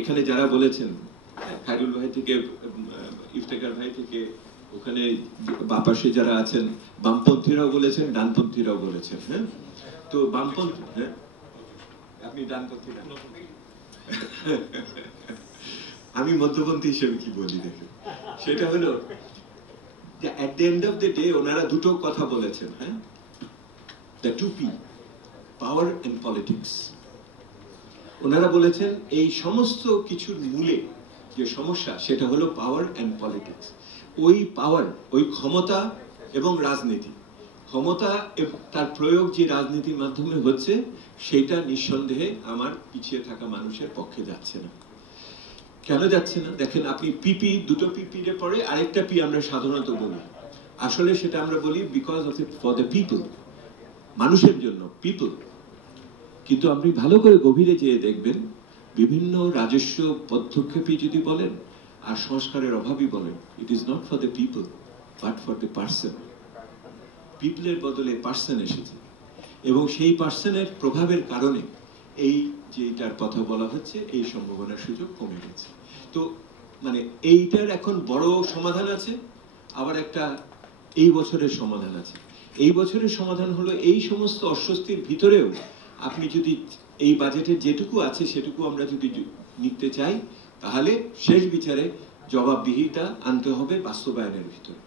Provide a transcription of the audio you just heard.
এখানে যারা বলেছেন, খায়রুল ভাই থেকে ইফতেখার ভাই থেকে ওখানে বাপাশে যারা আছেন, বামপন্থীরাও বলেছেন, ডানপন্থীরাও বলেছেন। হ্যাঁ, তো বামপন্থী, হ্যাঁ আপনি ডানপন্থী না, আমি মধ্যপন্থী হিসেবে কি বলি দেখেন, সেটা হলো যে at the end of the day ওনারা দুটো কথা বলেছেন। হ্যাঁ, the two P, power and politics। ওনারা বলেছেন এই সমস্ত কিছুর মূলে যে সমস্যা সেটা হলো পাওয়ার এন্ড পলিটিক্স। ওই পাওয়ার, ওই ক্ষমতা এবং রাজনীতি, ক্ষমতা তার প্রয়োগ যে রাজনীতির মাধ্যমে হচ্ছে সেটা নিঃসন্দেহে আমার পিছিয়ে থাকা মানুষের পক্ষে যাচ্ছে না। কেন যাচ্ছে না দেখেন, আপনি পিপি, দুটো পিপি রে পরে আরেকটা পি আমরা সাধারণত বলি, আসলে সেটা আমরা বলি because of it for the people, মানুষের জন্য, পিপল। কিন্তু আপনি ভালো করে গভীরে যেয়ে দেখবেন বিভিন্ন রাজস্ব পদক্ষেপই যদি বলেন আর সংস্কারের অভাবই বলেন, it is not for the people but for the person. পিপলের বদলে পার্সন এসেছে এবং সেই পার্সনের প্রভাবের কারণে এই যে এটার কথা বলা হচ্ছে এই সম্ভাবনার সুযোগ কমে গেছে। তো মানে এইটার এখন বড় সমাধান আছে, আবার একটা এই বছরের সমাধান আছে। এই বছরের সমাধান হলো এই সমস্ত অস্বস্তির ভিতরেও আপনি যদি এই বাজেটের যেটুকু আছে সেটুকু আমরা যদি নিতে চাই, তাহলে শেষ বিচারে জবাবদিহিতা আনতে হবে বাস্তবায়নের ভিতরে।